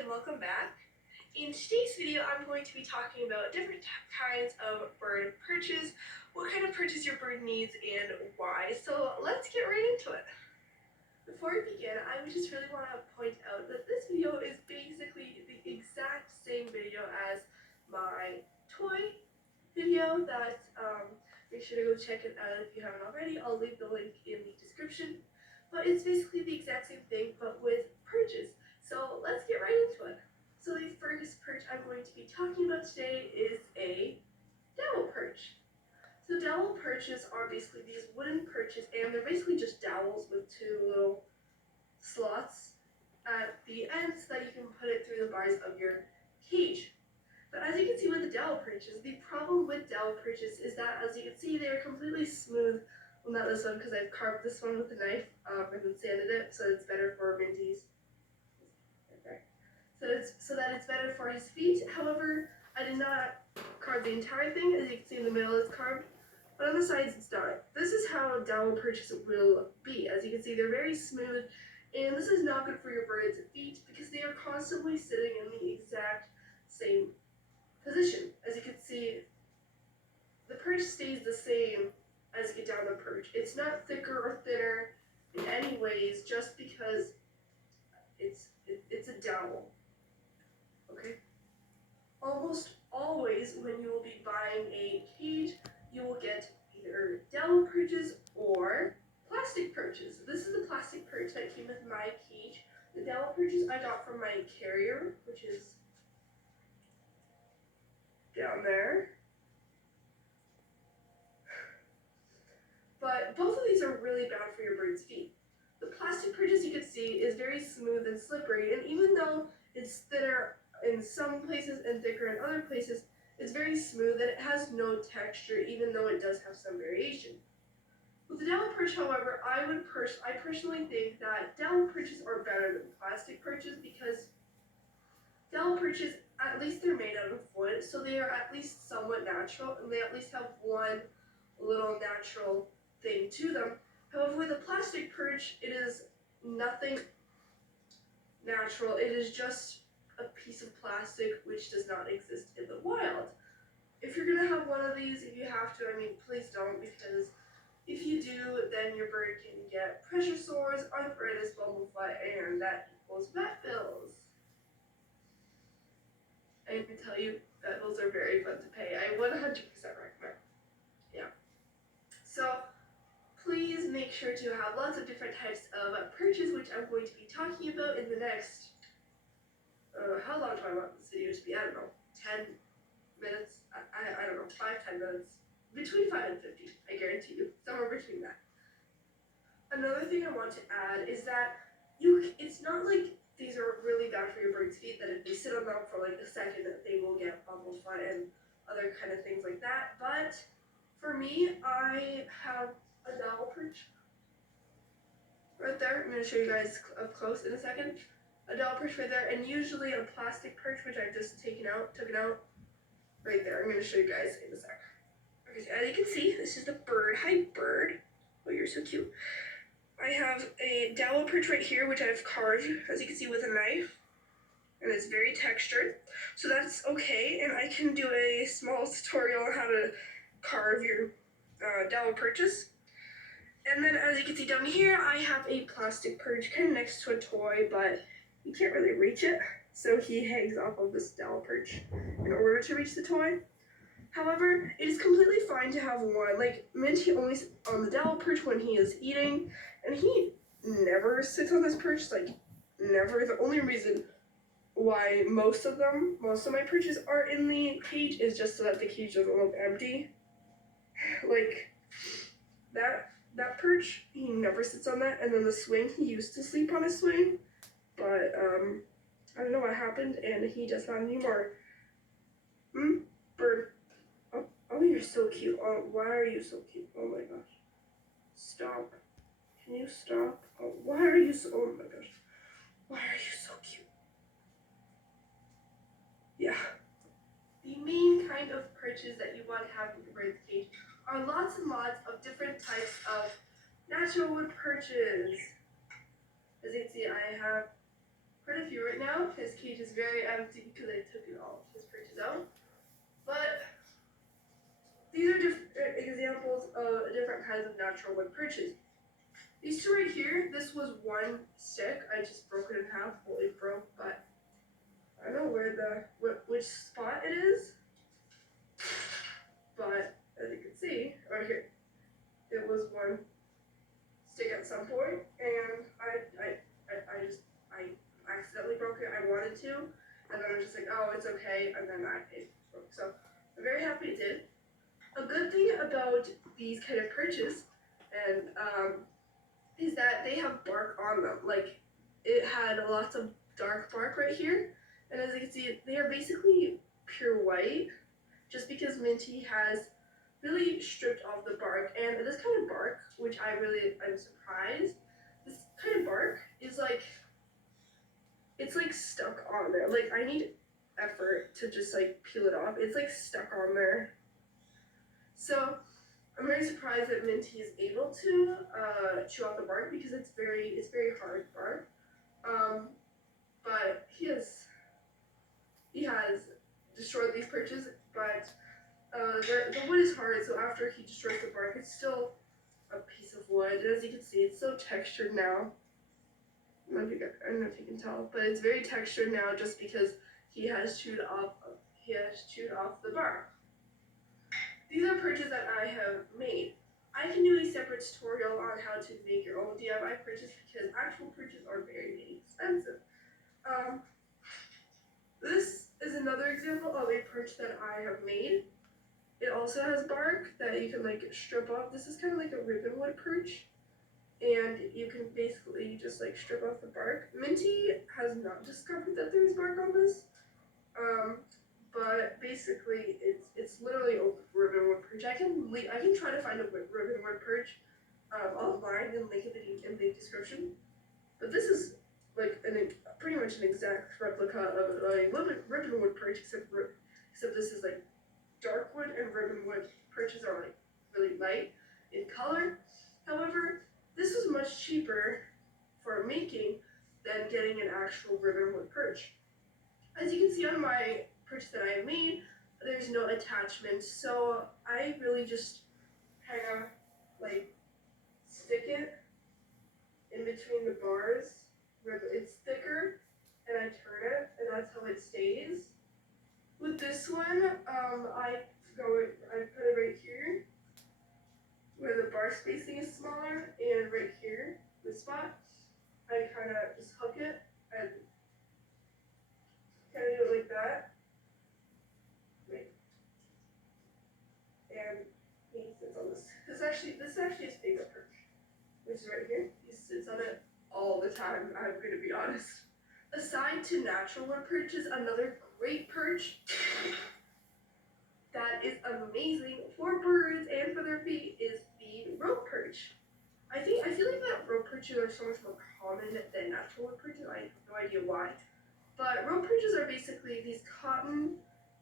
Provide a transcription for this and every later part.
and welcome back. In today's video, I'm going to be talking about different kinds of bird perches, what kind of perches your bird needs, and why. So let's get right into it. Before we begin, I would just really want to point out that this video is basically the exact same video as my toy video that make sure to go check it out if you haven't already. I'll leave the link in the description. But it's basically the exact same thing, but with perches. So let's get right into it. So the first perch I'm going to be talking about today is a dowel perch. So dowel perches are basically these wooden perches, and they're basically just dowels with two little slots at the end so that you can put it through the bars of your cage. But as you can see with the dowel perches, the problem with dowel perches is that, as you can see, they're completely smooth. Well, not this one because I've carved this one with a knife and then sanded it, so it's better for Minty's. So that it's better for his feet. However, I did not carve the entire thing. As you can see in the middle, it's carved, but on the sides, it's not. This is how dowel perches will be. As you can see, they're very smooth, and this is not good for your bird's feet because they are constantly sitting in the exact same position. As you can see, the perch stays the same as you get down the perch. It's not thicker or thinner in any ways just because it's a dowel. Okay? Almost always when you will be buying a cage, you will get either dowel perches or plastic perches. This is the plastic perch that came with my cage. The dowel perches I got from my carrier, which is down there. But both of these are really bad for your bird's feet. The plastic perch, you can see, is very smooth and slippery, and even though it's thinner in some places and thicker in other places, it's very smooth and it has no texture, even though it does have some variation. With the dowel perch, however, I personally think that dowel perches are better than plastic perches because dowel perches, at least they're made out of wood, so they are at least somewhat natural, and they at least have one little natural thing to them. However, with a plastic perch, it is nothing natural. It is just a piece of plastic which does not exist in the wild. If you're going to have one of these, if you have to, please don't, because if you do, then your bird can get pressure sores, arthritis, bumblefoot, and that equals vet bills. I can tell you, vet bills are very fun to pay. I 100% recommend. Yeah. So please make sure to have lots of different types of perches, which I'm going to be talking about in the next, how long do I want this video to be? I don't know, 10 minutes? I don't know, 5-10 minutes. Between 5 and 50, I guarantee you, somewhere between that. Another thing I want to add is that it's not like these are really bad for your bird's feet, that if they sit on them for like a second, that they will get bumblefoot and other kind of things like that. But for me, I have a dowel perch right there. I'm going to show you guys up close in a second. A dowel perch right there, and usually a plastic perch, which I've just took it out right there. I'm going to show you guys in a sec. Okay, so as you can see, this is the bird. Hi, bird. Oh, you're so cute. I have a dowel perch right here, which I've carved, as you can see, with a knife, and it's very textured, so that's okay. And I can do a small tutorial on how to carve your dowel perches. And then, as you can see down here, I have a plastic perch kind of next to a toy, but you can't really reach it, so he hangs off of this dowel perch in order to reach the toy. However, it is completely fine to have one. Like, Minty only sits on the dowel perch when he is eating, and he never sits on this perch, like, never. The only reason why most of my perches are in the cage is just so that the cage doesn't look empty. Like, that perch, he never sits on that, and then the swing, he used to sleep on a swing, but, I don't know what happened, and he does not anymore. Bird. Oh, you're so cute. Oh, why are you so cute? Oh my gosh. Stop. Can you stop? Oh, why are you so, oh my gosh. Why are you so cute? Yeah. The main kind of perches that you want to have in your bird's cage are lots and lots of different types of natural wood perches. As you can see, I have quite a few right now. His cage is very empty because I took all of his perches out. But these are different examples of different kinds of natural wood perches. These two right here, this was one stick. I just broke it in half. Well, it broke, but I don't know which spot it is. But as you can see, right here, it was one stick at some point, and I accidentally broke it. I wanted to, and then I was just like, oh, it's okay, and then it broke. So I'm very happy it did. A good thing about these kind of perches, and is that they have bark on them. Like, it had lots of dark bark right here, and as you can see, they are basically pure white, just because Minty has really stripped off the bark. And this kind of bark, which I'm surprised, this kind of bark is like, it's like stuck on there. Like, I need effort to just like peel it off. It's like stuck on there. So I'm very surprised that Minty is able to chew off the bark because it's very hard bark. But he has destroyed these perches, but the wood is hard, so after he destroys the bark, it's still a piece of wood. And as you can see, it's so textured now. I don't know if you can tell, but it's very textured now just because he has chewed off the bark. These are perches that I have made. I can do a separate tutorial on how to make your own DIY perches because actual perches are very expensive. This is another example of a perch that I have made. It also has bark that you can like strip off. This is kind of like a ribbon wood perch, and you can basically just like strip off the bark. Minty has not discovered that there's bark on this, but basically it's literally a ribbon wood perch. I can try to find a ribbon wood perch online and link it in the description. But this is like pretty much an exact replica of a ribbon wood perch, except this is like dark wood, and ribbon wood perches are like really light in color. However, this was much cheaper for making than getting an actual ribbon wood perch. As you can see on my perch that I made, there's no attachment, so I really just kind of like stick it in between the bars where it's thicker, and I turn it, and that's how it stays. With this one, I put it right here where the bar spacing is smaller, and right here, this spot, I kind of just hook it and kind of do it like that. Wait. And he sits on this. This actually is bigger perch, which is right here. He sits on it all the time, I'm going to be honest. Aside to natural wood perches, another great perch that is amazing for birds and for their feet is the rope perch. I feel like that rope perches are so much more common than natural wood perches. I have no idea why. But rope perches are basically these cotton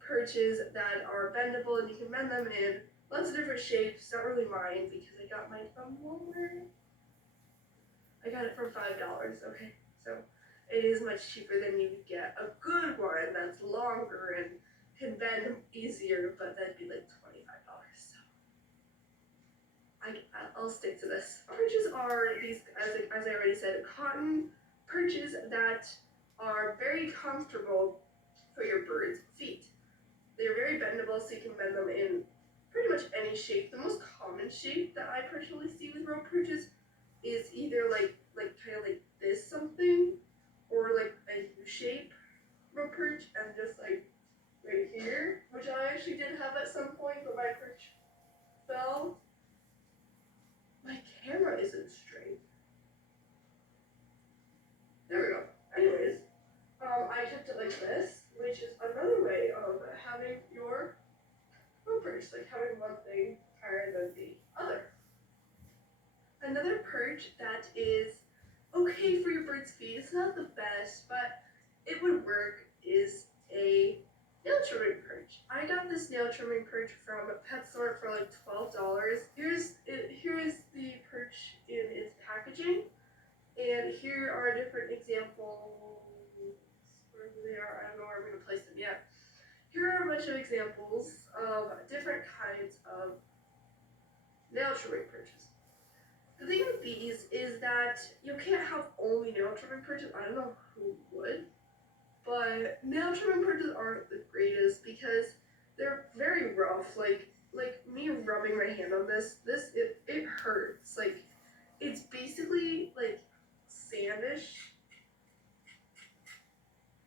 perches that are bendable, and you can bend them in lots of different shapes. Not really mine because I got mine from Walmart. I got it for $5. Okay, so it is much cheaper than you would get a good one that's longer and can bend easier, but that'd be like $25. So I'll stick to this. Perches are these, as I already said, cotton perches that are very comfortable for your bird's feet. They're very bendable, so you can bend them in pretty much any shape. The most common shape that I personally see with rope perches is either like kind of like this something, or like a U shape rope perch, and just like right here, which I actually did have at some point, but my perch fell. My camera isn't straight. There we go. Anyways, I kept it like this, which is another way of having your rope perch, like having one thing higher than the other. Another perch that is okay for your bird's feet, it's not the best, but it would work, is a nail trimming perch. I got this nail trimming perch from PetSmart for like $12. Here is the perch in its packaging, and here are different examples remember who they are. I don't know where I'm going to place them yet. Here are a bunch of examples of different kinds of nail trimming perches. The thing with these is that you can't have only nail trimming perches. I don't know who would, but nail trimming perches aren't the greatest because they're very rough. Like me rubbing my hand on this, it hurts. Like it's basically like sandish,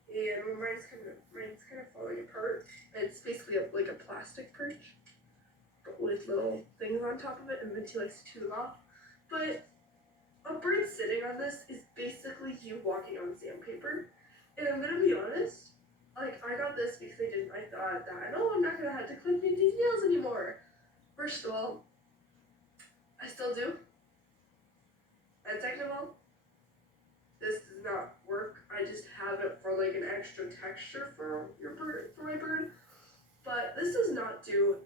and mine's kind of falling apart. It's basically like a plastic perch, but with little things on top of it, and Minty likes to chew them off. But a bird sitting on this is basically you walking on sandpaper. And I'm gonna be honest, like I got this because I thought that, oh, I'm not gonna have to clip Minty's nails anymore. First of all, I still do. And second of all, this does not work. I just have it for like an extra texture for my bird. But this does not do